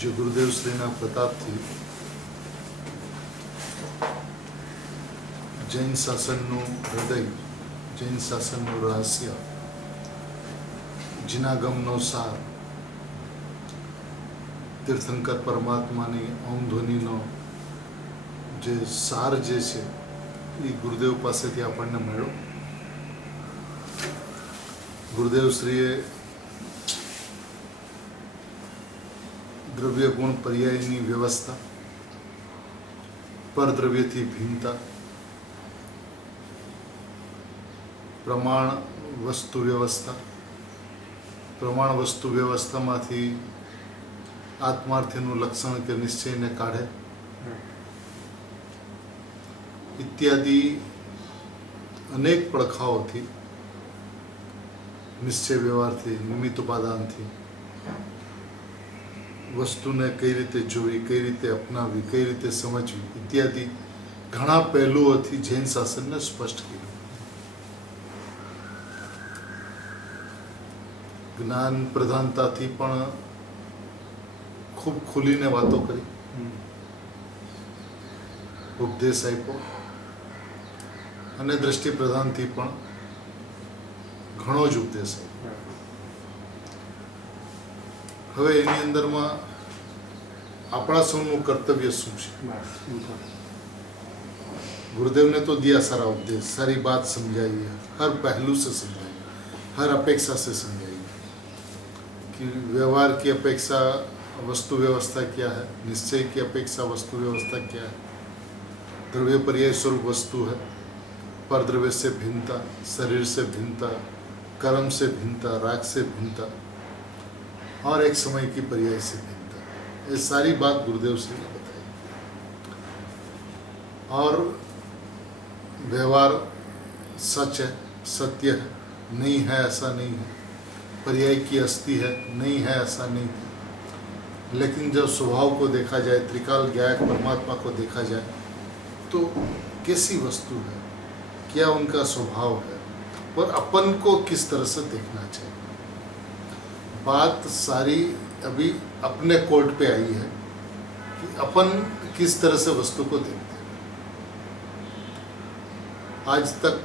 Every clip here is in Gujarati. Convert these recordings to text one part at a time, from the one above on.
जो गुरुदेव श्रीना प्रताप थी जैन शासनનું હૃદય, જૈન શાસનનું રહસ્ય, જીનાગમનો સાર, તીર્થંકર પરમાત્માની ઓમ ધ્વનિનો જે સાર જે છે એ ગુરુદેવ પાસેથી આપણને મળ્યો. ગુરુદેવ શ્રીએ દ્રવ્ય ગુણ પર્યાયની વ્યવસ્થા, પરદ્રવ્યથી ભિન્નતા, પ્રમાણ વસ્તુ વ્યવસ્થા, પ્રમાણ વસ્તુ વ્યવસ્થામાંથી આત્માર્થીનું લક્ષણ કે નિશ્ચયને કાઢે ઇત્યાદિ અનેક પડખાઓથી, નિશ્ચય વ્યવહારથી, નિમિત્ત ઉપાદાનથી વસ્તુને કઈ રીતે જોવી, કઈ રીતે અપનાવવી, કઈ રીતે સમજવી ઇત્યાદિ ઘણા પહેલુઓથી જૈન શાસનને સ્પષ્ટ કર્યું. જ્ઞાન પ્રધાનતાથી પણ ખૂબ ખુલીને વાતો કરી, ઉપદેશ આપ્યો અને દ્રષ્ટિ પ્રધાનથી પણ ઘણો જ ઉપદેશ આપ્યો. હવે એની અંદરમાં આપણા સૌનું કર્તવ્ય શું છે? गुरुदेव ने तो दिया सारा उपदेश, सारी बात समझाई है, हर पहलू से समझाई, हर अपेक्षा से समझाई कि व्यवहार की अपेक्षा वस्तु व्यवस्था क्या है, निश्चय की अपेक्षा वस्तु व्यवस्था क्या है, द्रव्य पर्याय स्वरूप वस्तु है, पर द्रव्य से भिन्नता, शरीर से भिन्नता, कर्म से भिन्नता, राग से भिन्नता और एक समय की पर्याय से भिन्नता. ये सारी बात गुरुदेव श्री ने बताई. और व्यवहार सच है, सत्य है, नहीं है ऐसा नहीं है, पर्याय की अस्थि है, नहीं है ऐसा नहीं है. लेकिन जब स्वभाव को देखा जाए, त्रिकाल ज्ञायक परमात्मा को देखा जाए तो कैसी वस्तु है, क्या उनका स्वभाव है और अपन को किस तरह से देखना चाहिए. बात सारी अभी अपने कोर्ट पे आई है कि अपन किस तरह से वस्तु को देखते हैं. आज तक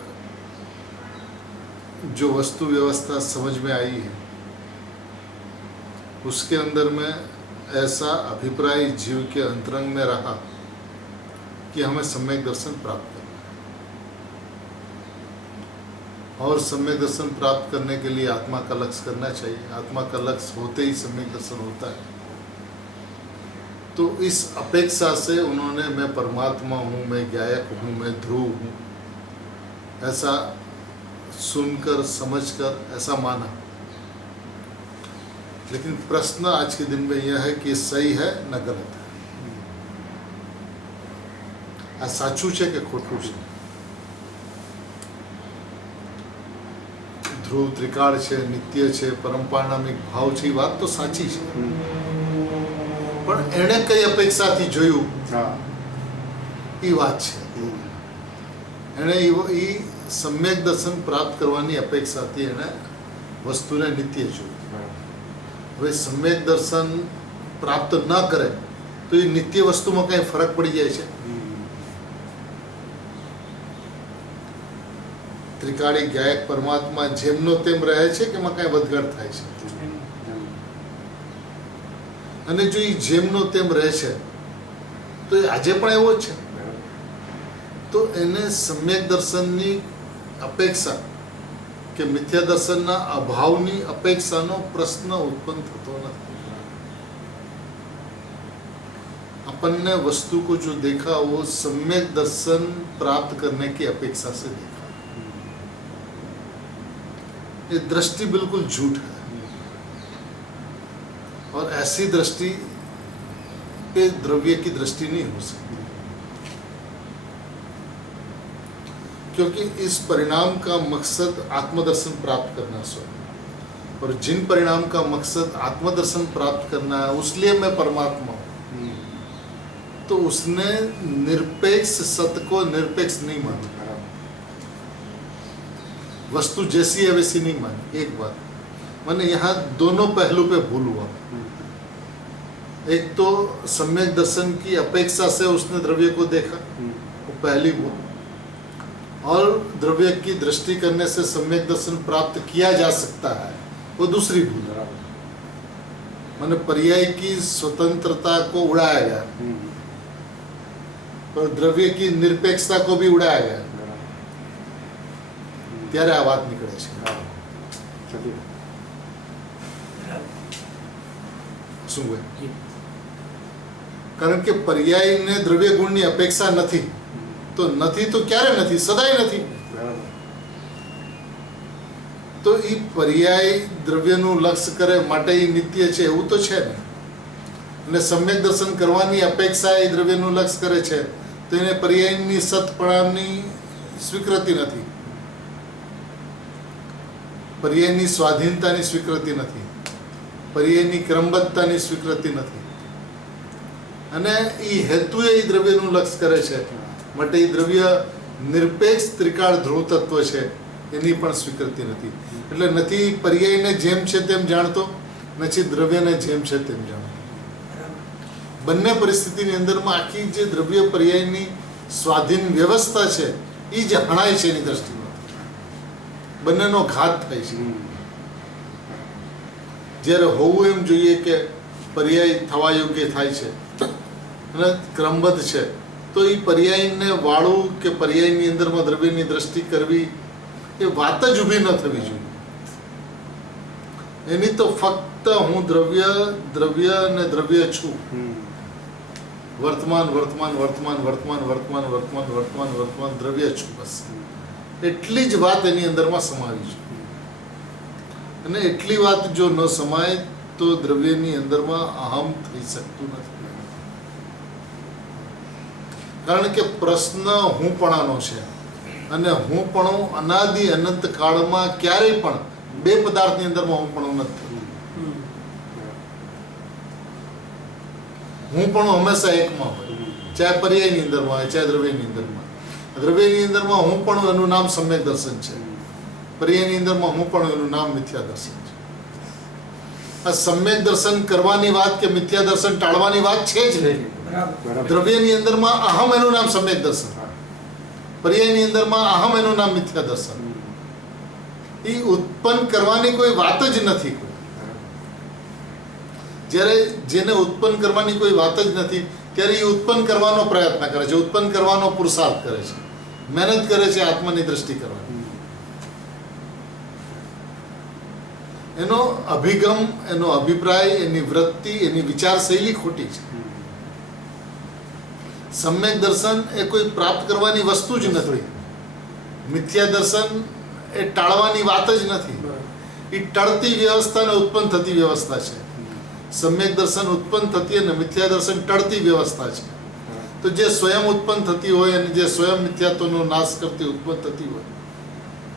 जो वस्तु व्यवस्था समझ में आई है उसके अंदर में ऐसा अभिप्राय जीव के अंतरंग में रहा कि हमें सम्यक दर्शन प्राप्त करना है और सम्यक दर्शन प्राप्त करने के लिए आत्मा का लक्ष्य करना चाहिए. आत्मा का लक्ष्य होते ही सम्यक दर्शन होता है. तो इस अपेक्षा से उन्होंने मैं परमात्मा हूँ, मैं ज्ञायक हूँ, मैं ध्रुव हूँ ऐसा सुनकर समझकर ऐसा माना. लेकिन प्रश्न आज के दिन में यह है कि सही है न गलत है, आ साचू है कि खोटू है. ध्रुव त्रिकाળ છે, નિત્ય છે, પરમપારણામિક ભાવ છે, વાત તો સાચી છે. પણ એણે કઈ અપેક્ષાથી જોયું એ વાત છે. એણે એ સમ્યક દર્શન પ્રાપ્ત કરવાની અપેક્ષાથી એણે વસ્તુને નિત્ય જોયું. હવે સમ્યક દર્શન પ્રાપ્ત ન કરે તો એ નિત્ય વસ્તુમાં કઈ ફરક પડી જાય છે? ત્રિકાળી જ્ઞાયક પરમાત્મા જેમનો તેમ રહે છે કે એમાં કાંઈ વધઘટ થાય છે? અને જો એ જેમનો તેમ રહે છે તો એ આજે પણ એવો જ છે. તો એને સમ્યક દર્શનની અપેક્ષા કે મિથ્યા દર્શનના અભાવની અપેક્ષાનો પ્રશ્ન ઉત્પન્ન થતો નથી. આપણને वस्तु को जो देखा वो सम्यक दर्शन प्राप्त करने की अपेक्षा से देखा. ये दृष्टि बिल्कुल झूठ है और ऐसी दृष्टि पे द्रव्य की दृष्टि नहीं हो सकती, क्योंकि इस परिणाम का मकसद आत्मदर्शन प्राप्त करना स्वयं, और जिन परिणाम का मकसद आत्मदर्शन प्राप्त करना है उसलिए मैं परमात्मा हूँ, तो उसने निरपेक्ष सत्य को निरपेक्ष नहीं माना. वस्तु जैसी है वैसी नहीं मानी. एक बात मैंने यहाँ दोनों पहलू पे भूल हुआ. एक तो सम्यक दर्शन की अपेक्षा से उसने द्रव्य को देखा, वो पहली भूल, और द्रव्य की दृष्टि करने से सम्यक दर्शन प्राप्त किया जा सकता है, वो दूसरी भूल। माने पर्याय की स्वतंत्रता को उड़ाया गया और द्रव्य की निरपेक्षता को भी उड़ाया गया, ત્યારે આ વાત નીકળે છે। શું હોય? કારણ કે પર્યાયને દ્રવ્ય ગુણની અપેક્ષા નથી, તો નથી તો ક્યારે નથી, સદાય નથી। તો એ પર્યાય દ્રવ્યનું લક્ષ્ય કરે માટે એ નિત્ય છે એવું તો છે ને, અને સમ્યક દર્શન કરવાની અપેક્ષા એ દ્રવ્યનું લક્ષ્ય કરે છે, તો એને પર્યાયની સતપણાની સ્વીકૃતિ નથી, પર્યાયની સ્વાધીનતાની સ્વીકૃતિ નથી, પર્યાયની ક્રમબદ્ધતાની સ્વીકૃતિ નથી, અને એ હેતુએ એ દ્રવ્યનું લક્ષ્ય કરે છે માટે એ દ્રવ્ય નિરપેક્ષ ત્રિકાળ ધ્રુવ તત્વ છે એની પણ સ્વીકૃતિ નથી। એટલે નથી પર્યાયને જેમ છે તેમ જાણતો, નથી દ્રવ્યને જેમ છે તેમ જાણતો। બંને પરિસ્થિતિની અંદરમાં આખી જે દ્રવ્ય પર્યાયની સ્વાધીન વ્યવસ્થા છે એ જ હણાય છે એની દ્રષ્ટિમાં, બંનેનો ઘાત થાય છે। જ્યારે હોવું એમ જોઈએ કે પર્યાય થવા યોગ્ય થાય છે અને ક્રમબદ્ધ છે, તો એ પર્યાયને વાળું કે પર્યાયની અંદરમાં દ્રવ્યની દ્રષ્ટિ કરવી એ વાત જ ઊભી ન થવી જોઈએ। એની તો ફક્ત હું દ્રવ્ય અને દ્રવ્ય છું, વર્તમાન વર્તમાન વર્તમાન વર્તમાન વર્તમાન વર્તમાન વર્તમાન વર્તમાન દ્રવ્ય છું, બસ એટલી જ વાત એની અંદરમાં સમાવી છે। અને એટલી વાત જો ન સમાય તો દ્રવ્યની અંદરમાં અહમ થઈ શકતું નથી, કારણ કે પ્રશ્ન હુંપણાનો છે, અને હુંપણું અનાદિ અનંત કાળમાં ક્યારેય પણ બે પદાર્થની અંદરમાં હુંપણું નથી થતું। હુંપણું હંમેશા એકમાં હોય, ચાહે પર્યાયની અંદરમાં હોય ચાહે દ્રવ્યની અંદરમાં। દ્રવ્યની અંદરમાં હુંપણું એનું નામ સમ્યક દર્શન છે, પર્યાયની અંદરમાં હુંપણું એનું નામ મિથ્યા દર્શન છે। આ સમ્યક દર્શન કરવાની વાત કે મિથ્યા દર્શન ટાળવાની વાત છે જ નહીં। દ્રવ્યની અંદરમાં અહમ એનું નામ સમ્યક દર્શન, પર્યાયની અંદરમાં અહમ એનું નામ મિથ્યા દર્શન। એ ઉત્પન્ન કરવાની કોઈ વાત જ નથી। જ્યારે જેને ઉત્પન્ન કરવાની કોઈ વાત જ નથી ત્યારે એ ઉત્પન્ન કરવાનો પ્રયત્ન કરે છે, ઉત્પન્ન કરવાનો પુરુષાર્થ કરે છે, મહેનત કરે છે આત્માની દ્રષ્ટિ કરવાની। એનો અભિગમ, એનો અભિપ્રાય, એની વૃત્તિ, એની વિચારશૈલી ખોટી છે। સમ્યક દર્શન એ કોઈ પ્રાપ્ત કરવાની વસ્તુ જ નથી, મિથ્યા દર્શન એ ટાળવાની વાત જ નથી, એ ટળતી વ્યવસ્થા અને ઉત્પન્ન થતી વ્યવસ્થા છે। સમ્યક દર્શન ઉત્પન્ન થતી અને મિથ્યા દર્શન ટળતી વ્યવસ્થા છે। તો જે સ્વયં ઉત્પન્ન થતી હોય અને જે સ્વયં મિથ્યાત્વનો નાશ કરતી ઉત્પન્ન થતી હોય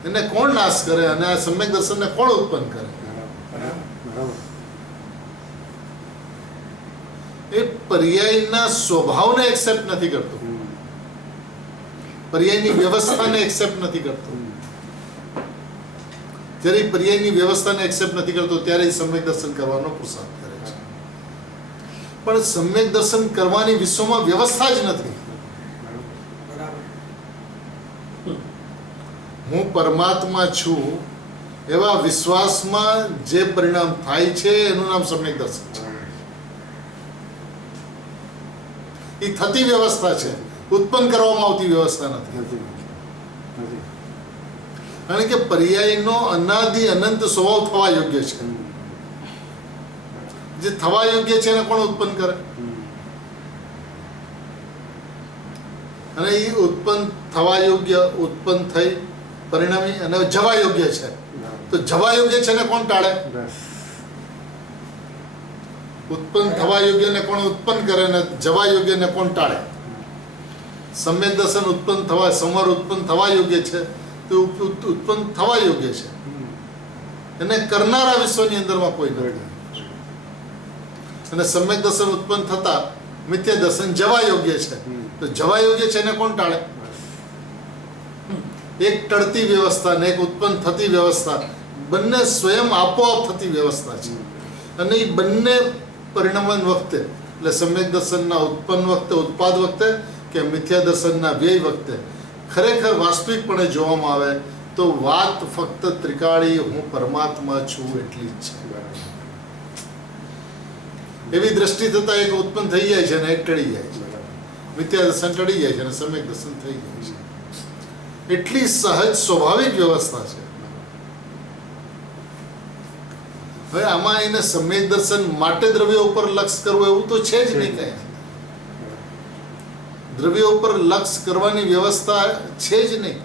એને કોણ નાશ કરે, અને આ સમ્યક દર્શનને કોણ ઉત્પન્ન કરે? એ પર્યાયના સ્વભાવને એક્સેપ્ટ નથી કરતો, પર્યાયની વ્યવસ્થાને એક્સેપ્ટ નથી કરતો। જ્યારે પર્યાયની વ્યવસ્થાને એક્સેપ્ટ નથી કરતો ત્યારે સમ્યક દર્શન કરવાનો પુરુષાર્થ કરે છે, પણ સમ્યક દર્શન કરવાની વિશ્વમાં વ્યવસ્થા જ નથી। હું પરમાત્મા છું એવા વિશ્વાસમાં જે પરિણામ થાય છે એનું નામ સમ્યક દર્શન છે। એ થતી વ્યવસ્થા છે, ઉત્પન્ન કરવામાં આવતી વ્યવસ્થા નથી। કારણ કે પર્યાયનો અનાદિ અનંત સ્વભાવ થવા યોગ્ય છે, જે થવા યોગ્ય છે એને કોણ ઉત્પન્ન કરે? અને એ ઉત્પન્ન થવા યોગ્ય, ઉત્પન્ન થઈ પરિણામી અને જવા યોગ્ય છે, તો જવા યોગ્ય છે ને કોણ ટાળે? ઉત્પન્ન થવા યોગ્ય ને કોણ ઉત્પન્ન કરે ને જવા યોગ્ય ને કોણ ટાળે? સમ્યક દર્શન ઉત્પન્ન થવા, સંવર ઉત્પન્ન થવા યોગ્ય છે તો ઉત્પન્ન થવા યોગ્ય છે, એને કરનારા વિશ્વની અંદરમાં કોઈ નથી। અને સમ્યક દર્શન ઉત્પન્ન થતા મિથ્યા દર્શન જવા યોગ્ય છે, તો જવા યોગ્ય છે એને કોણ ટાળે? એક ટળતી વ્યવસ્થા ને એક ઉત્પન્ન થતી વ્યવસ્થા, બંને સ્વયં આપોઆપ થતી વ્યવસ્થા છે, અને એ બંને પરિણમન વખતે, એટલે સમ્યક દર્શનના ઉત્પન્ન વખતે, ઉત્પાદ વખતે કે મિથ્યા દર્શનના વ્યય વખતે ખરેખર વાસ્તવિકપણે જોવામાં આવે તો વાત ફક્ત ત્રિકાળી હું પરમાત્મા છું એટલી જ છે. એવી દ્રષ્ટિ થતા એક ઉત્પન્ન થઈ જાય છે અને એક ટળી જાય છે. મિથ્યા દર્શન ટળી જાય છે અને સમ્યક દર્શન થઈ જાય છે. એટલી સહજ સ્વાભાવિક વ્યવસ્થા છે. હવે આમાં એને સમ્યક દર્શન માટે દ્રવ્ય ઉપર લક્ષ કરવું એવું તો છે જ નહીં. કઈ દ્રવ્ય ઉપર લક્ષ કરવાની વ્યવસ્થા છે જ નહીં.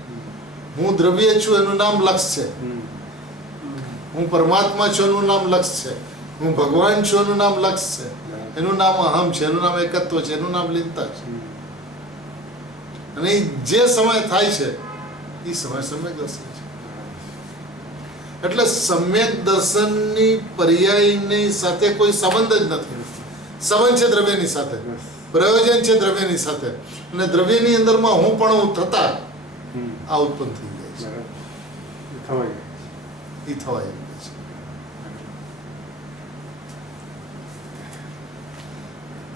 હું દ્રવ્ય છું એનું નામ લક્ષ છે, હું પરમાત્મા છું એનું નામ લક્ષ છે, હું ભગવાન છું એનું નામ લક્ષ છે, એનું નામ અહમ છે, એનું નામ એકત્વ છે, એનું નામ લીનતા છે. અને જે સમય થાય છે એ સમય સમ્યક દર્શન છે. એટલે સમ્યક દર્શનની પર્યાયની સાથે કોઈ સંબંધ જ નથી. સંબંધ છે દ્રવ્યની સાથે, પ્રયોજન છે દ્રવ્યની સાથે, અને દ્રવ્યની અંદરમાં હું પણ થતા આ ઉત્પન્ન થઈ જાય છે. એ થવાય છે.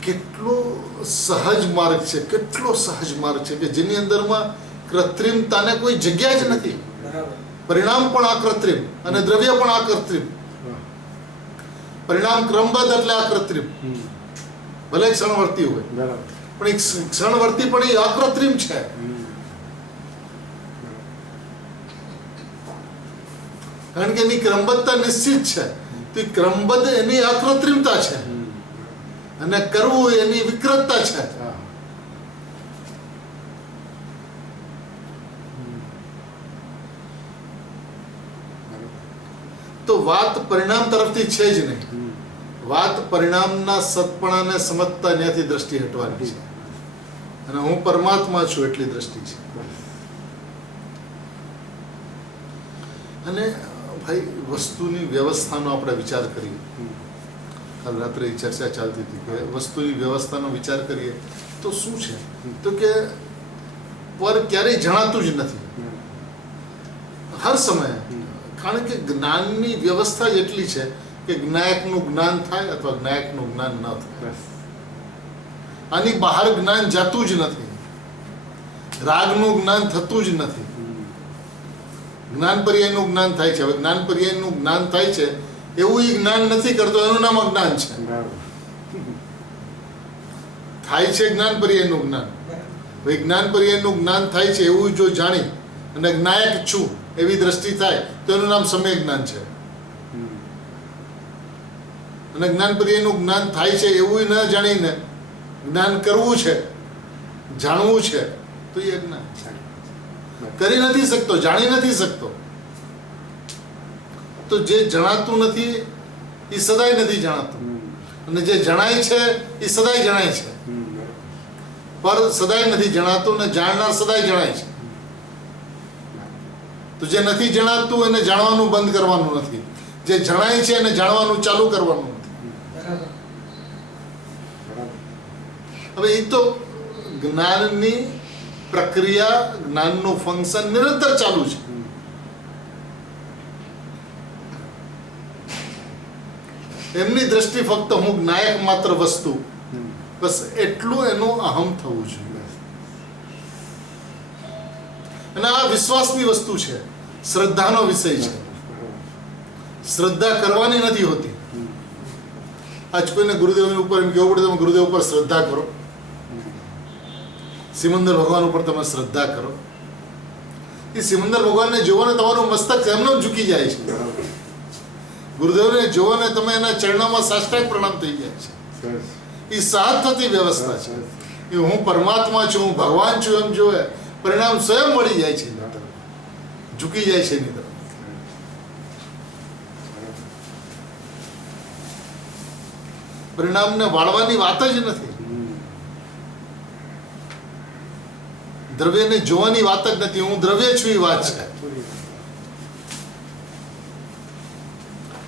કેટલો સહજ માર્ગ છે, કેટલો સહજ માર્ગ છે કે જેની અંદરમાં કૃત્રિમતાને કોઈ જગ્યા જ નથી. પરિણામ પણ અકૃત્રિમ અને દ્રવ્ય પણ અકૃત્રિમ. પરિણામ ક્રમબદ્ધ એટલે અકૃત્રિમ, ભલે ક્ષણવર્તી હોય પણ એક ક્ષણવર્તી પણ એ અકૃત્રિમ છે. કારણ કે એની ક્રમબદ્ધતા નિશ્ચિત છે. તો એ ક્રમબદ્ધ એની અકૃત્રિમતા છે અને કરવું એની વિકૃતતા છે. તો વાત પરિણામ તરફથી છે જ નહીં. વાત પરિણામના સત્પણાને સમજતા ત્યાંથી દ્રષ્ટિ હટવાની છે અને હું પરમાત્મા છું એટલી દ્રષ્ટિ છે. અને ભાઈ વસ્તુની વ્યવસ્થાનો આપણે વિચાર કરીએ. કાલ રાત્રે ચર્ચા ચાલતી હતી કે વસ્તુની વ્યવસ્થાનો વિચાર કરીએ તો શું છે, તો કે પર ક્યારેય જણાતું જ નથી હર સમયે. કારણ કે જ્ઞાનની વ્યવસ્થા જ એટલી છે કે જ્ઞાયકનું જ્ઞાન થાય અથવા જ્ઞાયકનું જ્ઞાન ન થાય. આની બહાર જ્ઞાન જાતું જ નથી. રાગનું જ્ઞાન થતું જ નથી. જ્ઞાન પર્યાયનું જ્ઞાન થાય છે. હવે જ્ઞાન પર્યાયનું જ્ઞાન થાય છે એવું એ જ્ઞાન નથી કરતો, એનું નામ અજ્ઞાન છે. થાય છે જ્ઞાન પર્યાયનું જ્ઞાન. ભાઈ જ્ઞાન પર્યાયનું જ્ઞાન થાય છે એવું જો જાણી અને જ્ઞાયક છું એવી દ્રષ્ટિ થાય તો એનું નામ સમ્યક જ્ઞાન છે. અને જ્ઞાન પર્યાયનું જ્ઞાન થાય છે એવું ન જાણીને જ્ઞાન કરવું છે, જાણવું છે, તો એ અજ્ઞાન કરી નથી શકતો, જાણી નથી શકતો. તો જે જણાતું નથી એ સદાય નથી જણાતું, અને જે જણાય છે એ સદાય જણાય છે. પર સદાય નથી જણાતું ને જાણનાર સદાય જણાય છે. તો જે નથી જણાતું એને જાણવાનું બંધ કરવાનું નથી, જે જણાય છે એને જાણવાનું ચાલુ કરવાનું નથી. હવે એ તો જ્ઞાનની પ્રક્રિયા, જ્ઞાનનું ફંક્શન નિરંતર ચાલુ છે. એમની દ્રષ્ટિ ફક્ત હું જ્ઞાયક માત્ર વસ્તુ, બસ એટલું એનું અહમ થવું જોઈએ. અને આ વિશ્વાસની વસ્તુ છે, શ્રદ્ધાનો વિષય છે. શ્રદ્ધા કરવાની નથી હોતી. આજ કોઈને ગુરુદેવ ઉપર એમ કહેવું પડે તમે ગુરુદેવ ઉપર શ્રદ્ધા કરો, સિમંદર ભગવાન ઉપર તમે શ્રદ્ધા કરો. એ સિમંદર ભગવાનને જોવાને તમારું મસ્તક એમનો જ ઝૂકી જાય છે. ગુરુદેવને જોવાને તમે એના ચરણોમાં સાષ્ટાંગ પ્રણામ થઈ જાય છે. એ સાથ થતી વ્યવસ્થા છે. એ હું પરમાત્મા છું, હું ભગવાન છું એમ જોવે પરિણામ સ્વયં મળી જાય છે, ઝૂકી જાય છે એની તરફ. પરિણામને વાળવાની વાત જ નથી, દ્રવ્યને જોવાની વાત જ નથી. હું દ્રવ્ય છું એ વાત છે.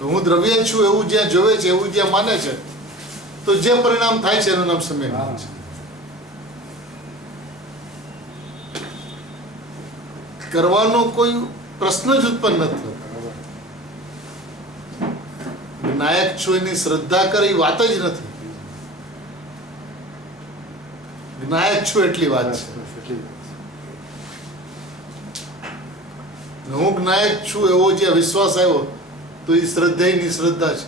હું દ્રવ્ય છું એવું જ્યાં જોવે છે, એવું જ્યાં માને છે, તો જે પરિણામ થાય છે એનું નામ સમ્યક જ્ઞાન છે. કરવાનો કોઈ પ્રશ્ન જ ઉત્પન્ન નથી થતો. નાયક છું એની શ્રદ્ધા કરે એ વાત જ નથી. નાયક છું એટલી વાત છે. હું નાયક છું એવો જે વિશ્વાસ આવ્યો તો એ શ્રદ્ધેયની શ્રદ્ધા છે.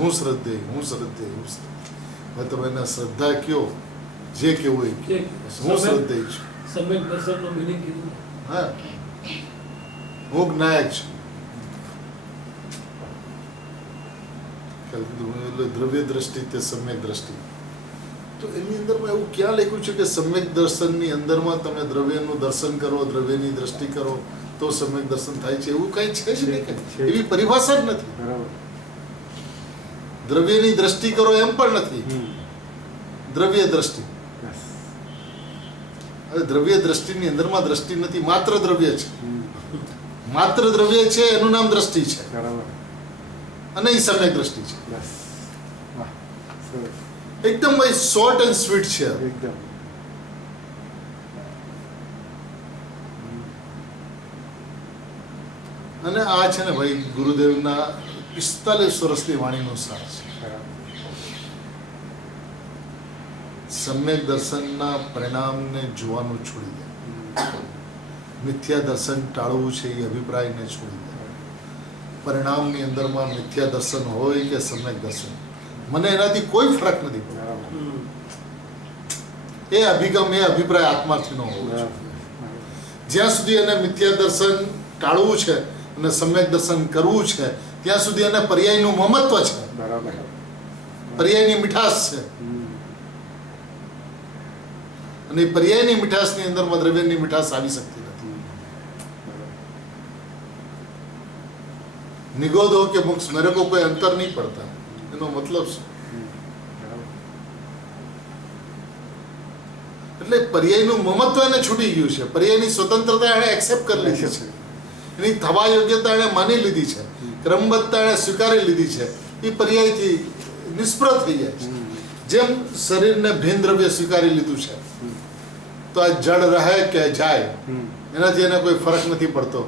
હું શ્રદ્ધેય હું શ્રદ્ધેય હું શ્રદ્ધેય. તમે એના શ્રદ્ધા કયો જે કેવું એ હું શ્રદ્ધેય છું. સમ્યક દર્શનનો meaning કીધું. હા, હું નાયક છું. એટલે દ્રવ્ય દ્રષ્ટિ તે સમ્યક દ્રષ્ટિ. તો એની અંદરમાં એવું ક્યાં લખ્યું છે કે સમ્યક દર્શનની અંદરમાં તમે દ્રવ્યનું દર્શન કરો, દ્રવ્યની દ્રષ્ટિ કરો તો સમ્યક દર્શન થાય છે? એવું કઈ છે જ નહીં. એવી પરિભાષા જ નથી. દ્રવ્યની દ્રષ્ટિ કરો એમ પણ નથી. દ્રવ્ય દ્રષ્ટિ, હવે દ્રવ્ય દ્રષ્ટિની અંદરમાં દ્રષ્ટિ નથી, માત્ર દ્રવ્ય છે. માત્ર દ્રવ્ય છે એનું નામ દ્રષ્ટિ છે અને એ સમ્યક દ્રષ્ટિ છે. એકદમ ભાઈ શોર્ટ એન્ડ સ્વીટ છે. એકદમ અને આ છે ને ભાઈ ગુરુદેવના 45 વર્ષની વાણીનો સાર છે. સમ્યક દર્શનના પરિણામને જોવાનું છોડી દે. મિથ્યા દર્શન ટાળવું છે એ અભિપ્રાયને છોડી દે. પરિણામની અંદરમાં મિથ્યા દર્શન હોય કે સમ્યક દર્શન, મને એનાથી કોઈ ફરક નથી પડતો. એ અભિગમ એ અભિપ્રાય આત્માર્થીનો હોવો જોઈએ. જ્યાં સુધી એને મિથ્યા દર્શન ટાળવું છે અને સમ્યક દર્શન કરવું છે ત્યાં સુધી એને પર્યાયનું મમત્વ છે, પર્યાયની મીઠાશ છે. અને એ પર્યાયની મીઠાશની અંદરમાં દ્રવ્યની મીઠાશ આવી શકતી નથી. નિગોદ હો કે મોક્ષ, મેરે કો કોઈ અંતર નહીં પડતા. એનો મતલબ શું? એટલે પર્યાયનું મમત્વ એને છૂટી ગયું છે. પર્યાયની સ્વતંત્રતા એને એક્સેપ્ટ કરી લીધી છે. એની થવા યોગ્યતા એને માની લીધી છે. ક્રમબદ્ધતા એને સ્વીકારી લીધી છે. એ પર્યાયથી નિષ્ફળ થઈ જાય છે. જેમ શરીરને ભિન્ન દ્રવ્ય સ્વીકારી લીધું છે તો આ જડ રહે કે જાય એનાથી એને કોઈ ફરક નથી પડતો.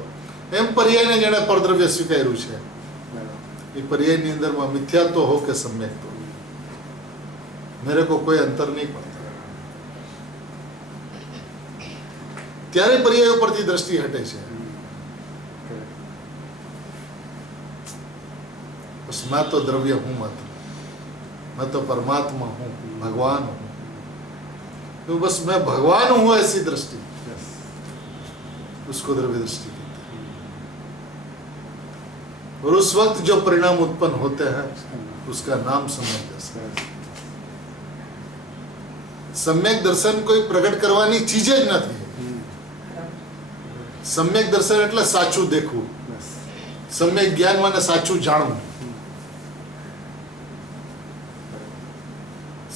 એમ પર્યાયને જેણે પરદ્રવ્ય સ્વીકાર્યું છે એ પર્યાયની અંદરમાં મિથ્યા તો હો કે સમ્યક તો મેરે કો કોઈ અંતર નહીં પડતા. ત્યારે પર્યાયો પરથી દ્રષ્ટિ હટે છે. બસ मैं तो द्रव्य हूँ मत, मैं तो परमात्मा हूँ, भगवान हूँ. तो बस मैं भगवान हूँ ऐसी दृष्टि, उसको द्रव्य दृष्टि कहते हैं. और उस वक्त जो परिणाम उत्पन्न होते हैं उसका नाम सम्यक दर्शन. सम्यक दर्शन कोई प्रकट करवानी चीज જ નથી. सम्यक દર્શન એટલે સાચું દેખવું, सम्यक જ્ઞાન મને સાચું જાણવું.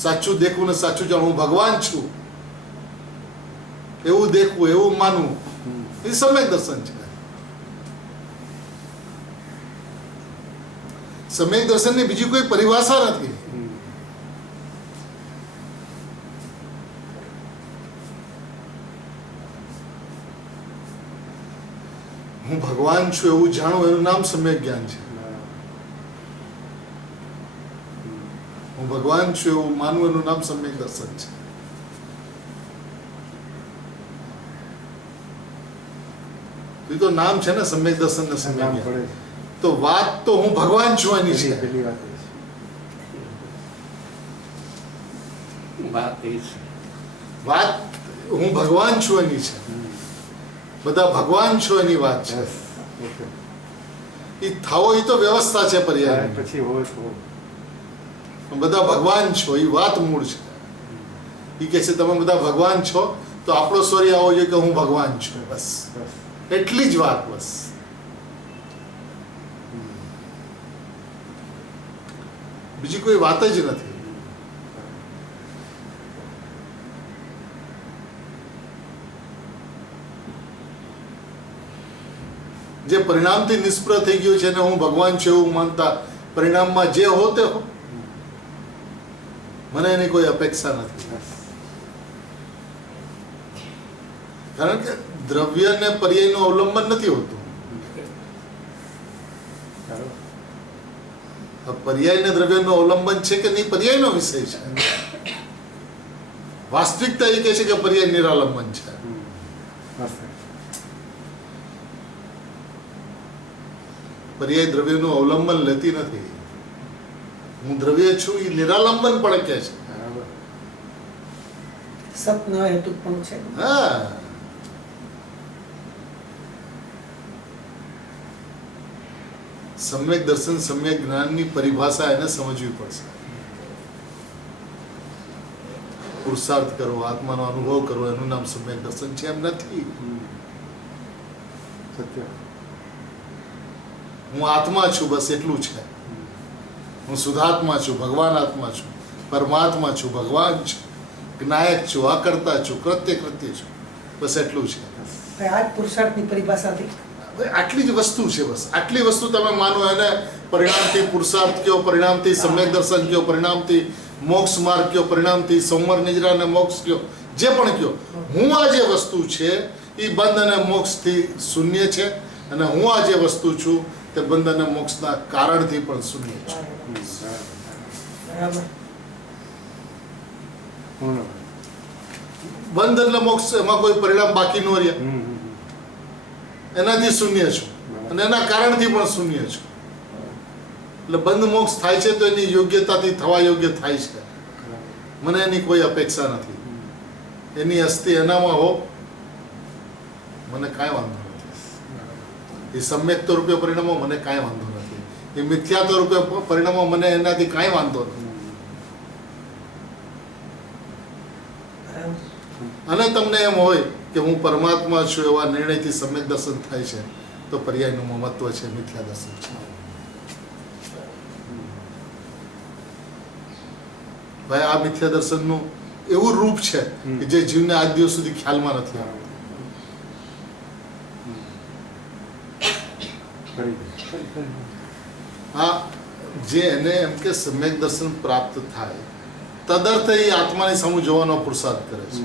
સાચું દેખવું ને સાચું જાણવું. ભગવાન છું એવું દેખવું, એવું માનવું, એ સમ્યક દર્શન છે. સમ્યક દર્શનની બીજી કોઈ પરિભાષા નથી. હું ભગવાન છું એવું જાણવું એનું નામ સમ્યક જ્ઞાન છે. હું ભગવાન છું એવું માનવું એનું નામ સમ્યક દર્શન છે. એ તો નામ છે ને સમ્યક દર્શન ને સમ્યક જ્ઞાન. તો વાત તો હું ભગવાન છું એની છે. વાત હું ભગવાન છું એની છે. બધા ભગવાન છો એની વાત છે. એ થાવો એ તો વ્યવસ્થા છે પર્યાય. પછી હોય બધા ભગવાન છો એ વાત મૂળ છે. એ કહે છે તમે બધા ભગવાન છો તો આપણો સ્વર્ય આવો જોઈએ કે હું ભગવાન છું. બસ એટલી જ વાત. બસ બીજી કોઈ વાત જ નથી. જે પરિણામથી નિષ્ફળ થઈ ગયું છે ને હું ભગવાન છું એવું માનતા પરિણામમાં જે હો તે હો, મને એની કોઈ અપેક્ષા નથી. કારણ કે દ્રવ્ય ને પર્યાયનું અવલંબન નથી હોતું. પર્યાય ને દ્રવ્યનું અવલંબન છે કે નહીં, પર્યાયનો વિષય છે. વાસ્તવિકતા એ કહે છે કે પર્યાય નિરાલંબન છે. પર્યાય દ્રવ્યનું અવલંબન લેતી નથી. હું દ્રવ્ય છું એ નિરાલંબન પણ કહે છે. સત ન હેતુ પણ છે. હા, સમ્યક દર્શન સમ્યક જ્ઞાનની પરિભાષા એને સમજવી પડશે. પુરુષાર્થ કરો, આત્માનો અનુભવ કરો, એનું નામ સમ્યક દર્શન છે એમ નથી. સત્ય. હું આત્મા છું, બસ એટલું છે. હું શુદ્ધાત્મા છું, ભગવાન આત્મા છું, પરમાત્મા છું, ભગવાન છું, જ્ઞાયક છું, અકર્તા છું, કૃત્ય છું, બસ એટલું છે. આ જ પુરુષાર્થની પરિભાષાથી આટલી જ વસ્તુ છે. બસ આટલી વસ્તુ તમે માનો એને પરિણામથી પુરુષાર્થ કયો, પરિણામથી સમ્યક દર્શન કયો, પરિણામથી મોક્ષ માર્ગ કયો, પરિણામથી સૌમર નિજરા અને મોક્ષ કયો, જે પણ કયો. હું આ જે વસ્તુ છે એ બંધ અને મોક્ષથી શૂન્ય છે, અને હું આ જે વસ્તુ છું તે બંધ અને મોક્ષના કારણથી પણ શૂન્ય છે. બરાબર. બંધ એટલે મોક્ષ, એમાં કોઈ પરિણામ બાકી ન રહ્યા. એનાથી શૂન્ય છું અને એના કારણથી પણ શૂન્ય છું. એટલે બંધ મોક્ષ થાય છે તો એની યોગ્યતાથી થવા યોગ્ય થાય છે. મને એની કોઈ અપેક્ષા નથી. એની અસ્થિ એનામાં હો, મને કાંઈ વાંધો નથી. એ સમ્યક્ત રૂપે પરિણામો મને કાંઈ વાંધો નથી. એ મિથ્યાત્વ રૂપે પરિણામો મને એનાથી કાંઈ વાંધો નથી. અને તમને એમ હોય કે હું પરમાત્મા છું એવા નિર્ણયથી સમ્યક દર્શન થાય છે તો પર્યાયનું મહત્વ છે, મિથ્યા દર્શન છે. ભાઈ, આ મિથ્યા દર્શનનું એવું રૂપ છે કે જે જીવને આજ દિવસ સુધી ખ્યાલમાં નથી આવતું. આ જે એને એમ કે સમ્યક દર્શન પ્રાપ્ત થાય તદર્થ એ આત્માની સામે જોવાનો પુરુષાર્થ કરે છે.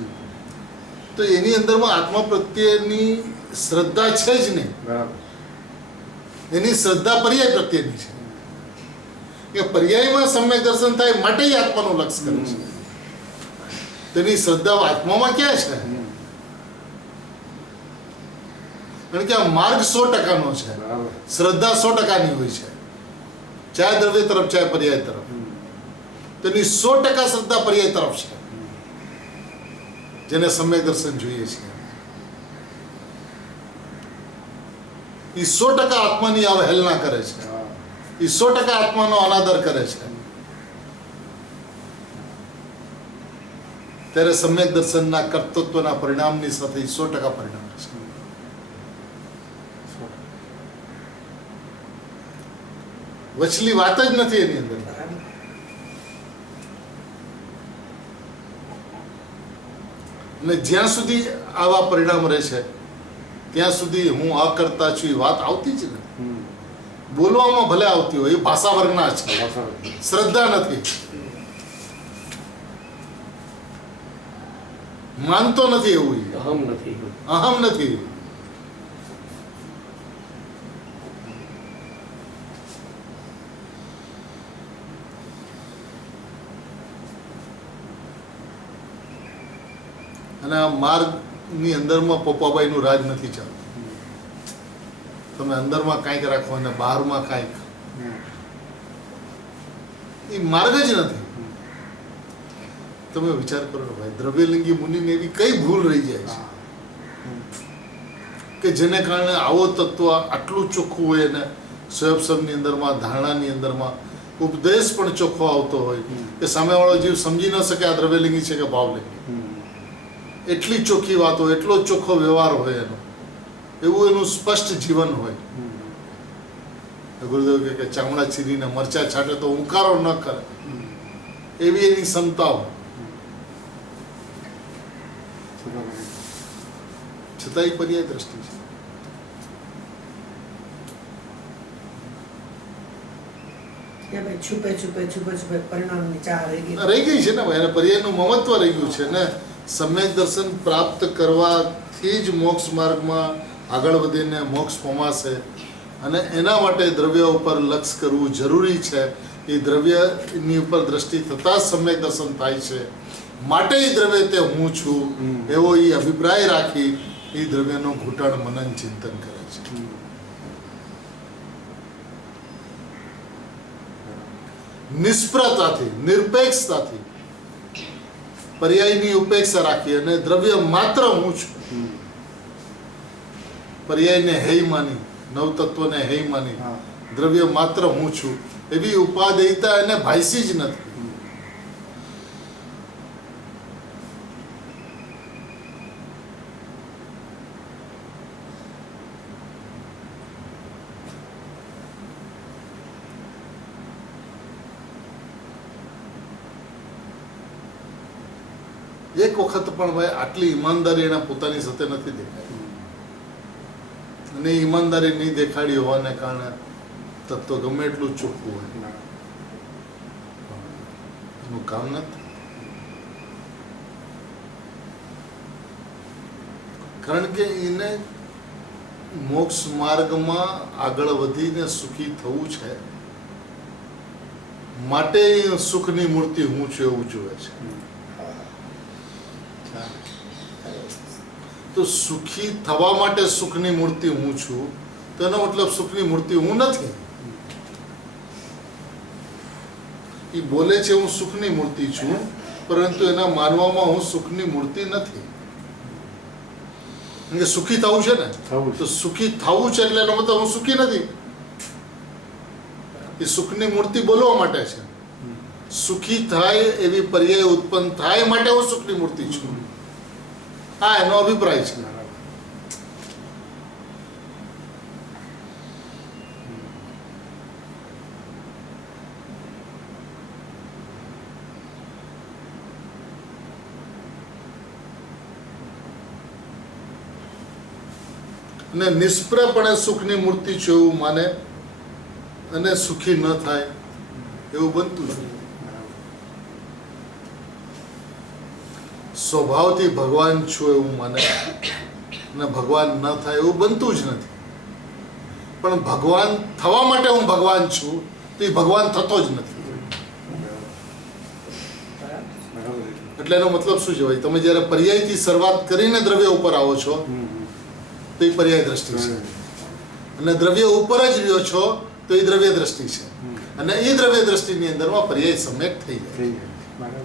તો એની અંદરમાં આત્મા પ્રત્યેની શ્રદ્ધા છે જ નહીં. એની શ્રદ્ધા પર્યાય પ્રત્યેની છે કે પર્યાયમાં સમ્યક દર્શન થાય માટે જ આત્માનું લક્ષ્ય કરે છે. તેની શ્રદ્ધા આત્મામાં ક્યાં છે? કારણ કે આ માર્ગ 100%નો છે, શ્રદ્ધા 100%ની હોય છે, ચાહે દ્રવ્ય તરફ ચાહે પર્યાય તરફ. તેની 100% શ્રદ્ધા પર્યાય તરફ છે, જેને સમ્યક દર્શન જોઈએ છે. એ 100% આત્માની અવહેલના કરે છે, એ 100% આત્માનો અનાદર કરે છે. ત્યારે સમ્યક દર્શનના કર્તૃત્વના પરિણામની સાથે 100% પરિણામ છે. વચલી વાત જ નથી એની અંદર. અને જ્યાં સુધી આવા પરિણામ રહે છે ત્યાં સુધી હું અકર્તા છું એ વાત આવતી જ નથી. બોલવામાં ભલે આવતી હોય, એ ભાષા વર્ગના છે, શ્રદ્ધા નથી. માનતો નથી એવું, અહમ નથી. અહમ નથી. અને આ માર્ગની અંદરમાં પપ્પાબાઈનું રાજ નથી ચાલતું. તમે અંદરમાં કાંઈક રાખો અને બહારમાં કાંઈક, એ માર્ગ જ નથી. તમે વિચાર કરો ભાઈ, દ્રવ્યલિંગી મુનિને એવી કઈ ભૂલ રહી જાય છે કે જેને કારણે આવો તત્વ આટલું ચોખ્ખું હોય અને સ્વયંસમની અંદરમાં, ધારણાની અંદરમાં ઉપદેશ પણ ચોખ્ખો આવતો હોય કે સામેવાળો જીવ સમજી ન શકે આ દ્રવ્યલિંગી છે કે ભાવલિંગી. એટલી ચોખ્ખી વાત હોય, એટલો ચોખ્ખો વ્યવહાર હોય એનો, એવું એનું સ્પષ્ટ જીવન હોય. ગુરુદેવ કે ચામડા ચીરીને મરચા છાંટે તો ઉંકારો ન કરે, એવી એની ક્ષમતા હોય. છતાં એ પર્યાય દ્રષ્ટિ છે. કે ભાઈ છુપે છુપે છુપે છુપે પરિણામની ચાહ રહી ગઈ. રહી ગઈ છે ને ભાઈ, એને પર્યાયનું મહત્વ રહી ગયું છે ને. સમ્યક દર્શન પ્રાપ્ત કરવાથી જ મોક્ષ માર્ગમાં આગળ વધીને મોક્ષ પમાશે. અને એના માટે દ્રવ્ય ઉપર લક્ષ કરવું જરૂરી છે. એ દ્રવ્યની ઉપર દ્રષ્ટિ થતાં જ સમ્યક દર્શન થાય છે, માટે એ દ્રવ્ય તે હું છું એવો એ અભિપ્રાય રાખી એ દ્રવ્યનું ઘૂંટણ મનન ચિંતન કરે છે. નિષ્ફળતાથી, નિરપેક્ષતાથી, પર્યાયની ઉપેક્ષા રાખી અને દ્રવ્ય માત્ર હું છું, પર્યાયને હેય માની, નવતત્વને હેય માની, દ્રવ્ય માત્ર હું છું એવી ઉપાદેયતા એને ભાઈસી જ નથી. એક વખત પણ ભાઈ આટલી ઈમાનદારી એના પોતાની સાથે નથી દેખાડી, અને એ ઈમાનદારી નહીં દેખાડી હોવાને કારણે તત્વ ગમે એટલું ચોખ્ખું હોય એનું કામ નથી. કારણ કે એને મોક્ષ માર્ગમાં આગળ વધીને સુખી થવું છે, માટે એ સુખની મૂર્તિ હું છું એવું જોવે છે. તો સુખી થવા માટે સુખની મૂર્તિ હું છું, તો એનો મતલબ સુખની મૂર્તિ હું નથી. એ બોલે છે હું સુખની મૂર્તિ છું, પરંતુ એના માનવામાં હું સુખની મૂર્તિ નથી. કારણ કે સુખી થવું છે ને, તો સુખી થવું છે એટલે એનો મતલબ હું સુખી નથી. એ સુખની મૂર્તિ બોલવા માટે છે. સુખી થાય એવી પર્યાય ઉત્પન્ન થાય માટે હું સુખની મૂર્તિ છું. હા, એનો અભિપ્રાય છે. અને નિષ્પ્રપણે સુખની મૂર્તિ છે એવું માને અને સુખી ન થાય એવું બનતું નથી. સ્વભાવથી ભગવાન છું એવું માને અને ભગવાન ન થાય એવું બનતું જ નથી. પણ ભગવાન થવા માટે હું ભગવાન છું તો એ ભગવાન થતો જ નથી. એટલે એનો મતલબ શું છે ભાઈ? તમે જ્યારે પર્યાયથી શરૂઆત કરીને દ્રવ્ય ઉપર આવો છો તો એ પર્યાય દ્રષ્ટિ છે, અને દ્રવ્ય ઉપર જ રહ્યો છો તો એ દ્રવ્ય દ્રષ્ટિ છે, અને એ દ્રવ્ય દ્રષ્ટિની અંદરમાં પર્યાય સમ્યક થઈ જાય.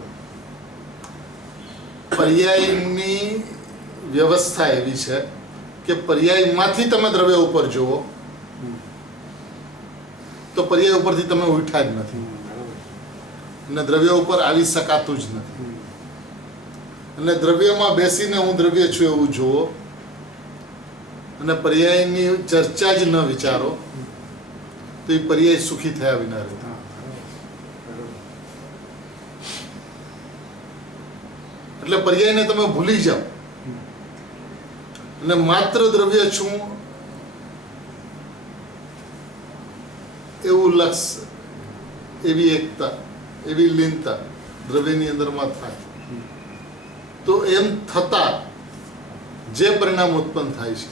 પર્યાયની વ્યવસ્થા એવી છે કે પર્યાયમાંથી તમે દ્રવ્ય ઉપર જુઓ તો પર્યાય ઉપરથી તમે ઉઠ્યા જ નથી, અને દ્રવ્ય ઉપર આવી શકાતું જ નથી. અને દ્રવ્યમાં બેસીને હું દ્રવ્ય છું એવું જુઓ અને પર્યાયની ચર્ચા જ ન વિચારો તો એ પર્યાય સુખી થયા વિના રહેતા. એટલે પર્યાયને તમે ભૂલી જાઓ અને માત્ર દ્રવ્ય છું એવું લક્ષ્ય, એવી એકતા, એવી લીનતા દ્રવ્યની અંદરમાં થાય તો એમ થતા જે પરિણામ ઉત્પન્ન થાય છે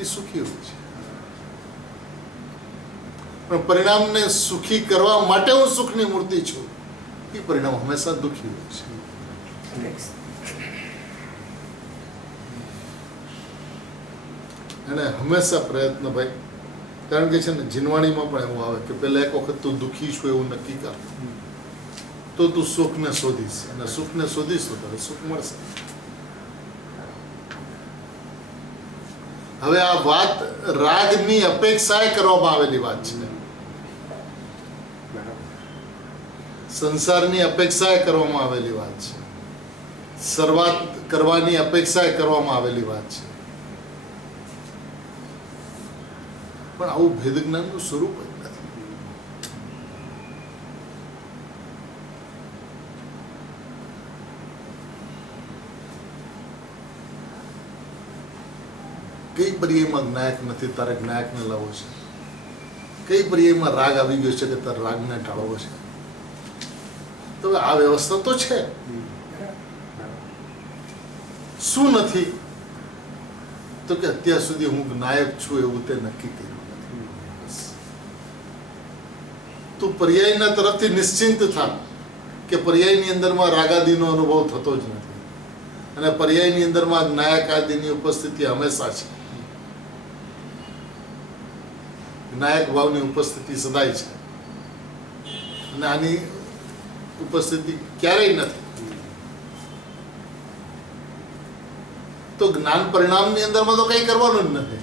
એ સુખી હોય છે. પણ પરિણામને સુખી કરવા માટે હું સુખની મૂર્તિ છું એ પરિણામ હંમેશા દુઃખી હોય છે. એને હંમેશા પ્રયત્ન ભાઈ, કારણ કે છે ને જીનવાણીમાં પણ એવું આવે કે પહેલા એક વખત તું દુઃખી છું એવું નક્કી કર તો તું સુખને શોધીશ, અને સુખને શોધીશ તો તને સુખ મળશે. હવે આ વાત રાગની અપેક્ષાએ કરવામાં આવેલી વાત છે, સંસારની અપેક્ષાએ કરવામાં આવેલી વાત છે, શરૂઆત કરવાની અપેક્ષાએ કરવામાં આવેલી વાત છે. પણ આવું ભેદ જ્ઞાનનું સ્વરૂપ જ નથી. કઈ પર્યાયમાં જ્ઞાયક નથી તારે જ્ઞાયકને લાવવો છે? કઈ પર્યાયમાં રાગ આવી ગયો છે કે તારે રાગને ટાળવો છે? તો આ વ્યવસ્થા તો છે. શું નથી? તો કે અત્યાર સુધી હું જ્ઞાયક છું એવું તે નક્કી કર્યું નથી. તું પર્યાયના તરફથી નિશ્ચિંત થા કે પર્યાયની અંદરમાં રાગાદીનો અનુભવ થતો જ નથી અને પર્યાયની અંદરમાં જ્ઞાયકાદીની ઉપસ્થિતિ હંમેશા છે. જ્ઞાયક ભાવની ઉપસ્થિતિ સદાય છે અને આની ઉપસ્થિતિ ક્યારેય નથી. તો જ્ઞાન પરિણામની અંદરમાં તો કંઈ કરવાનું જ નથી.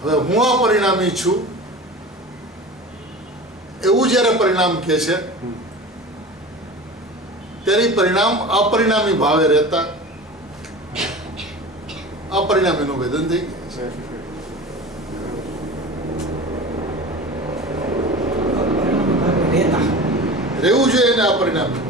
હવે હું અપરિણામી છું એવું જ્યારે પરિણામ કહે છે ત્યારે પરિણામ અપરિણામી ભાવે રહેતા અપરિણામીનું વેદન થઈ ગયા છે. રહેતા રહેવું જોઈએ એને અપરિણામી.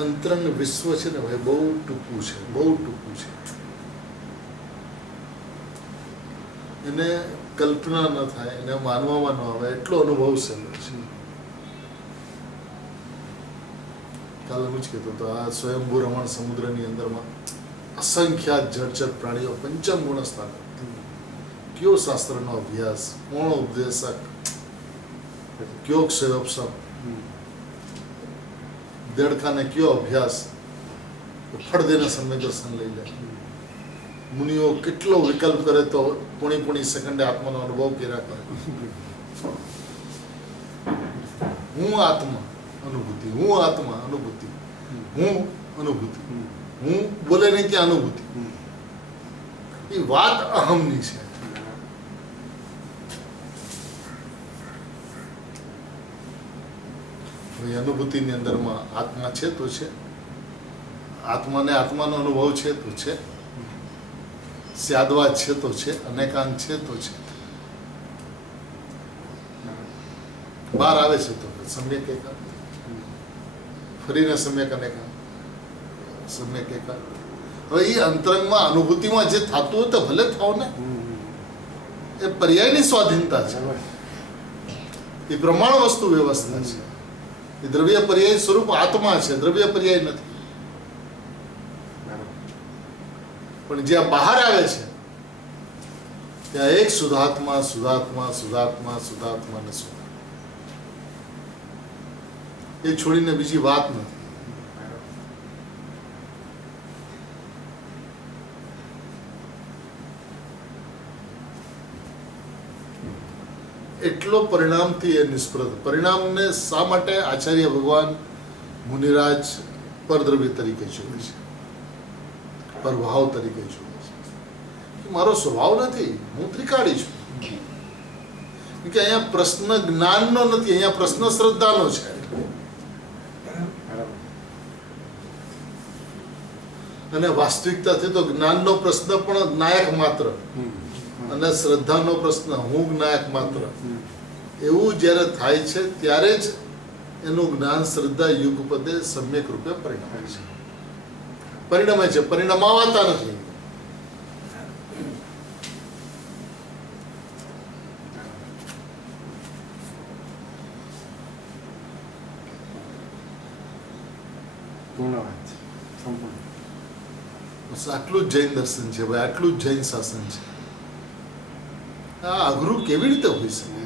અંતરંગ વિશ્વ છે ને ભાઈ બહુ ટૂંકું છે, બહુ ટૂંકું છે. એને કલ્પના ન થાય, એને માનવામાં ન આવે એટલો અનુભવ સહેલો છે. કાલે હું જ કહેતો હતો આ સ્વયંભૂ રમણ સમુદ્રની અંદરમાં અસંખ્યાત જળચર પ્રાણીઓ પંચમ ગુણ સ્થાન. કયો શાસ્ત્રનો અભ્યાસ, કોણ ઉપદેશક, કયો ક્ષયોપસમ, દેડકાને કયો અભ્યાસ, ફળ દેને સમય દર્શન લઈ લે. મુનિઓ કેટલો વિકલ્પ કરે તો પૂણી સેકન્ડે આત્માનો અનુભવ કર્યા કરે. હું આત્મા અનુભૂતિ, હું આત્મા અનુભૂતિ, હું અનુભૂતિ, હું બોલે નહીં ત્યાં અનુભૂતિ. એ વાત અહમની છે. અનુભૂતિની અંદરમાં આત્મા છે તો છે, આત્માને આત્માનો અનુભવ છે તો છે, સ્યાદવાદ છે તો છે, અનેકાંત છે તો છે. બહાર આવે છે તો સમ્યક એકાંત, ફરીને સમ્યક અનેકાંત, સમ્યક એકાંત. હવે એ અંતરંગમાં અનુભૂતિમાં જે થતું હોય તો ભલે થાવ ને, એ પર્યાયની સ્વાધીનતા છે, એ પ્રમાણ વસ્તુ વ્યવસ્થા છે. એ દ્રવ્ય પર્યાય સ્વરૂપ આત્મા છે, દ્રવ્ય પર્યાય નથી. પણ જ્યાં બહાર આવે છે ત્યાં એક શુદ્ધાત્મા, શુદ્ધાત્મા, શુદ્ધાત્મા, શુદ્ધાત્મા ને શુદ્ધાત્મા, એ છોડીને બીજી વાત નથી. એટલો પરિણામથી એ નિષ્પ્રદ. પરિણામને શા માટે આચાર્ય ભગવાન મુનિરાજ પરદ્રવ્ય તરીકે જુએ છે, પરભાવ તરીકે જુએ છે? મારો સ્વભાવ નથી, હું ત્રિકાળી છું. કે અહીંયા પ્રશ્ન જ્ઞાનનો નથી, અહીંયા પ્રશ્ન શ્રદ્ધાનો છે. અને વાસ્તવિકતાથી તો જ્ઞાનનો પ્રશ્ન પણ જ્ઞાયક માત્ર અને શ્રદ્ધાનો પ્રશ્ન હું જ્ઞાયક માત્ર, એવું જ્યારે થાય છે ત્યારે જ એનું જ્ઞાન શ્રદ્ધા યુગપદે સમ્યક રૂપે પરિણમે છે. પરિણમે છે, પરિણમાવાતા નથી. બસ આટલું જ જૈન દર્શન છે ભાઈ, આટલું જ જૈન શાસન છે. આ અઘરું કેવી રીતે હોઈ શકે?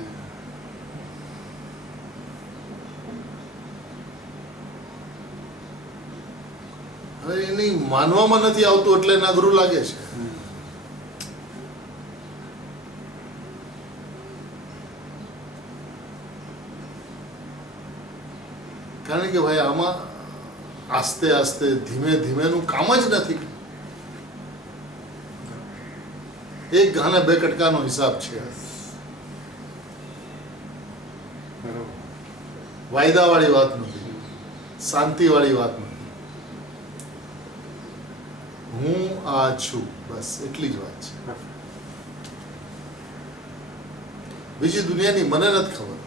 હવે એની માનવામાં નથી આવતું એટલે એને અઘરું લાગે છે. કારણ કે ભાઈ આમાં આસ્તે આસ્તે ધીમે ધીમેનું કામ જ નથી. એક ઘાને બે કટકાનો હિસાબ છે. વાયદા વાળી વાત નથી, શાંતિ વાળી વાત નથી. હું આ છું, બસ એટલી જ વાત છે. બીજી દુનિયાની મને નથી ખબર.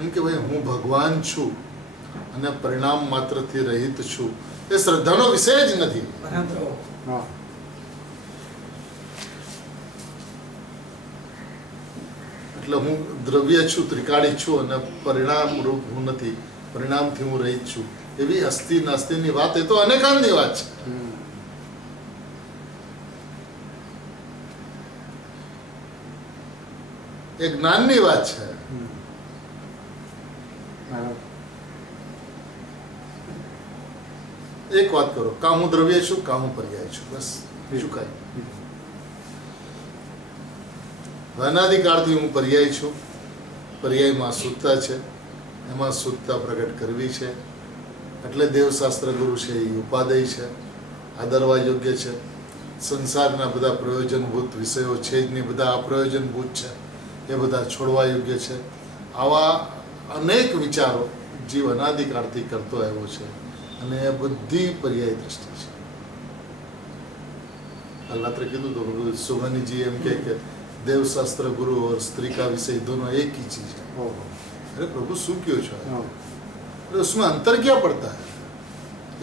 એમ કે ભાઈ હું ભગવાન છું, અને પરિણામ માત્રથી રહિત છું એ શ્રદ્ધાનો વિષય જ નથી. બરાબર. હા એટલે હું દ્રવ્ય છું, ત્રિકાળી છું અને પરિણામ રૂપ હું નથી, પરિણામથી હું રહિત છું એવી અસ્થિ નાસ્તિની વાત એ તો અનેકાંતની વાત છે. એ જ્ઞાનની વાત છે. એક વાત કરો, કાં હું દ્રવ્ય છું કાં હું પર્યાય છું, બસ બીજું કાંઈ. અનાદિકાળથી હું પર્યાય છું, પર્યાયમાં શુદ્ધતા છે, એમાં શુદ્ધતા પ્રગટ કરવી છે. એટલે દેવશાસ્ત્ર ગુરુ છે એ ઉપાદેય છે, આદરવા યોગ્ય છે. સંસારના બધા પ્રયોજનભૂત વિષયો છે જ નહીં, બધા અપ્રયોજનભૂત છે, એ બધા છોડવા યોગ્ય છે. આવા અનેક વિચારો જીવ અનાદિકાળથી કરતો આવ્યો છે અને એ બધી પર્યાય દ્રષ્ટિ છે. કાલ રાત્રે કીધું તો સુગનીજી એમ કે देवशास्त्र गुरु और स्त्री का विषय दोनों एक ही चीज है. अरे प्रभु શું क्यों છો? अरे उसमें अंतर क्या पड़ता है?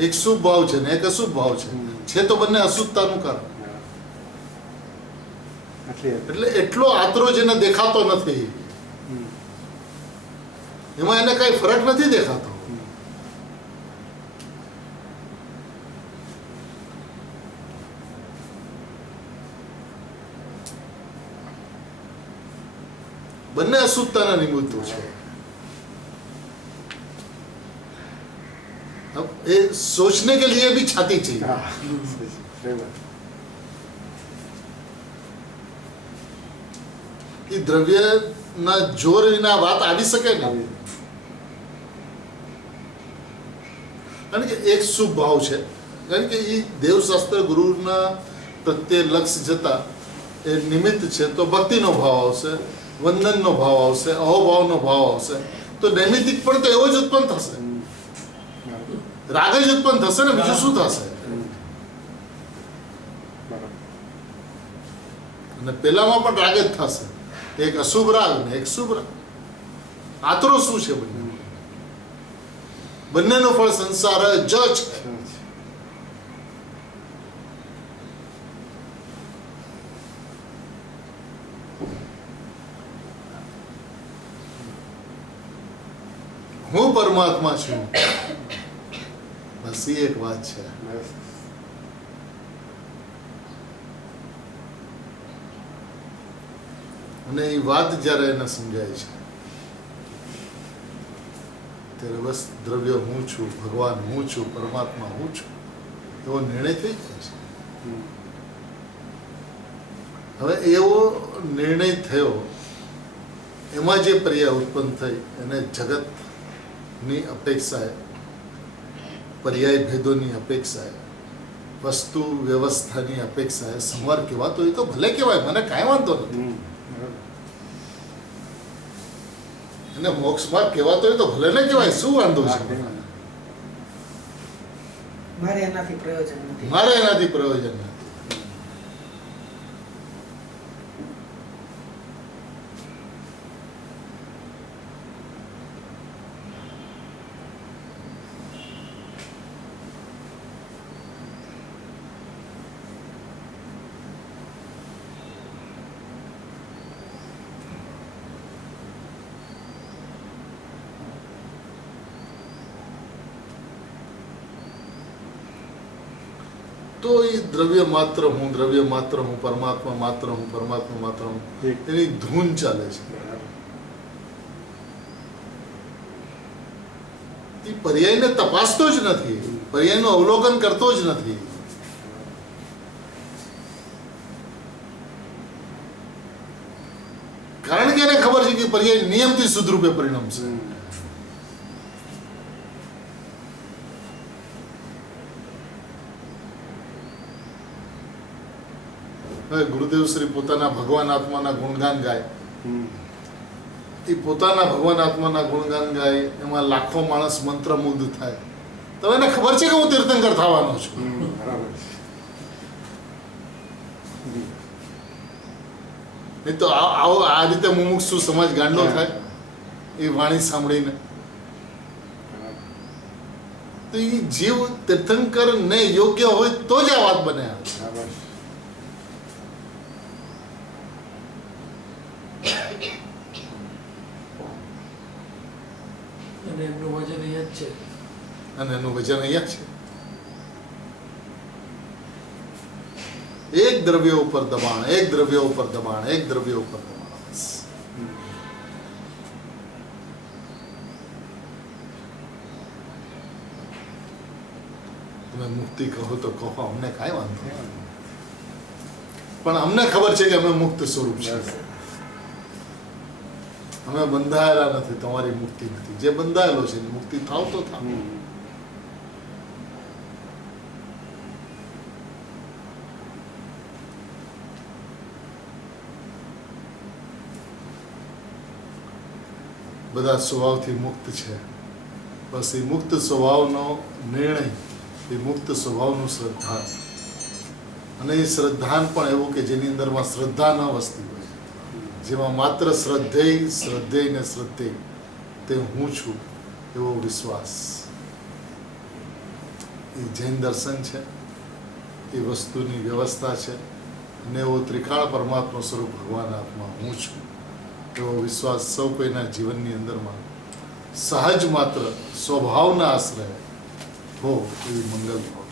एक शुभ भाव છે ને એક અશુભ ભાવ છે તો બંને અશુદ્ધતાનું કારણ. એટલે એટલો આતરો જેને દેખાતો નથી એમાં એને કઈ ફરક નથી દેખાતો. બંને અશુદ્ધતાના નિમિત્તો છે. अब ये सोचने के लिए भी छाती चाहिए कि દ્રવ્યના જોર વિના વાત આવી શકે ને. કારણ કે એક શુભ ભાવ છે, કારણ કે એ દેવશાસ્ત્ર ગુરુના પ્રત્યે લક્ષ્ય જતા એ નિમિત્ત છે. તો ભક્તિનો ભાવ આવશે, વંદનનો ભાવ આવશે, અહોભાવનો ભાવ આવશે, તો નૈમિતિક પણ તો એવો જ ઉત્પન્ન થશે. રાગ જ ઉત્પન્ન થશે ને, બીજું શું થશે? અને પેલામાં પણ રાગ જ થશે, એક અશુભ રાગ ને એક શુભ રાગ. આતરો શું છે બંને? બંનેનો ફળ સંસાર જ છે. હું પરમાત્મા છું, બસ એ એક વાત છે. અને એ વાત જ્યારે એને સમજાય છે ત્યારે બસ દ્રવ્ય હું છું, ભગવાન હું છું, પરમાત્મા હું છું એવો નિર્ણય થઈ જાય છે. હવે એવો નિર્ણય થયો, એમાં જે પર્યાય ઉત્પન્ન થઈ એને જગતની અપેક્ષાએ, પર્યાય ભેદોની અપેક્ષાએ, વસ્તુ વ્યવસ્થાની અપેક્ષાએ સંવાર કહેવાતો એ તો ભલે કહેવાય, મને કાંઈ વાંધો નથી. અને મોક્ષ માર્ગ કહેવાતો હોય તો ભલે ને કહેવાય, શું વાંધો છે? મારે એનાથી પ્રયોજન નથી. મારે એનાથી પ્રયોજન નથી. તો એ દ્રવ્ય માત્ર હું, દ્રવ્ય માત્ર હું, પરમાત્મા માત્ર હું, પરમાત્મા માત્ર હું, એની ધૂન ચાલે છે. એ પર્યાયને તપાસતો જ નથી, પર્યાયનું અવલોકન કરતો જ નથી. કારણ કે એને ખબર છે કે પર્યાય નિયમથી શુદ્ધરૂપે પરિણમશે. ગુરુદેવ શ્રી પોતાના ભગવાન આત્માના ગુણગાન ગાય, એ પોતાના ભગવાન આત્માના ગુણગાન ગાય, એમાં લાખો માણસ મંત્રમુગ્ધ થાય. તો એને ખબર છે કે હું તીર્થંકર થવાનો છું. નહીં તો આ રીતે મુમુક્ષુ સમાજ ગાંડો થાય એ વાણી સાંભળીને. તો એ જીવ તીર્થંકર ને યોગ્ય હોય તો જ આ વાત બને. અને એમનું વજન અહીંયા જ છે. અને એનું વજન અહીંયા છે. એક દ્રવ્ય ઉપર દબાણ, એક દ્રવ્ય ઉપર દબાણ, એક દ્રવ્ય ઉપર દબાણ. બસ. તમે મુક્તિ કહો તો કહો, અમને કાંઈ વાંધો નથી. પણ અમને ખબર છે કે અમે મુક્ત સ્વરૂપ છે. અમે બંધાયેલા નથી. તમારી મુક્તિ નથી. જે બંધાયેલો છે એની મુક્તિ થાવ તો થાવ. બધા સ્વભાવથી મુક્ત છે. બસ એ મુક્ત સ્વભાવનો નિર્ણય, એ મુક્ત સ્વભાવનું શ્રદ્ધાન, અને એ શ્રદ્ધાન પણ એવું કે જેની અંદરમાં શ્રદ્ધા ન વસતી હોય, જેમાં માત્ર શ્રદ્ધેય શ્રદ્ધેય ને શ્રદ્ધેય તે હું છું એવો વિશ્વાસ. એ જૈન દર્શન છે, એ વસ્તુની વ્યવસ્થા છે, અને એવો ત્રિકાળ પરમાત્મા સ્વરૂપ ભગવાન આત્મા હું છું એવો વિશ્વાસ સૌ કોઈના જીવનની અંદરમાં સહજ માત્ર સ્વભાવના આશ્રય હો એવી મંગલ ભાવ.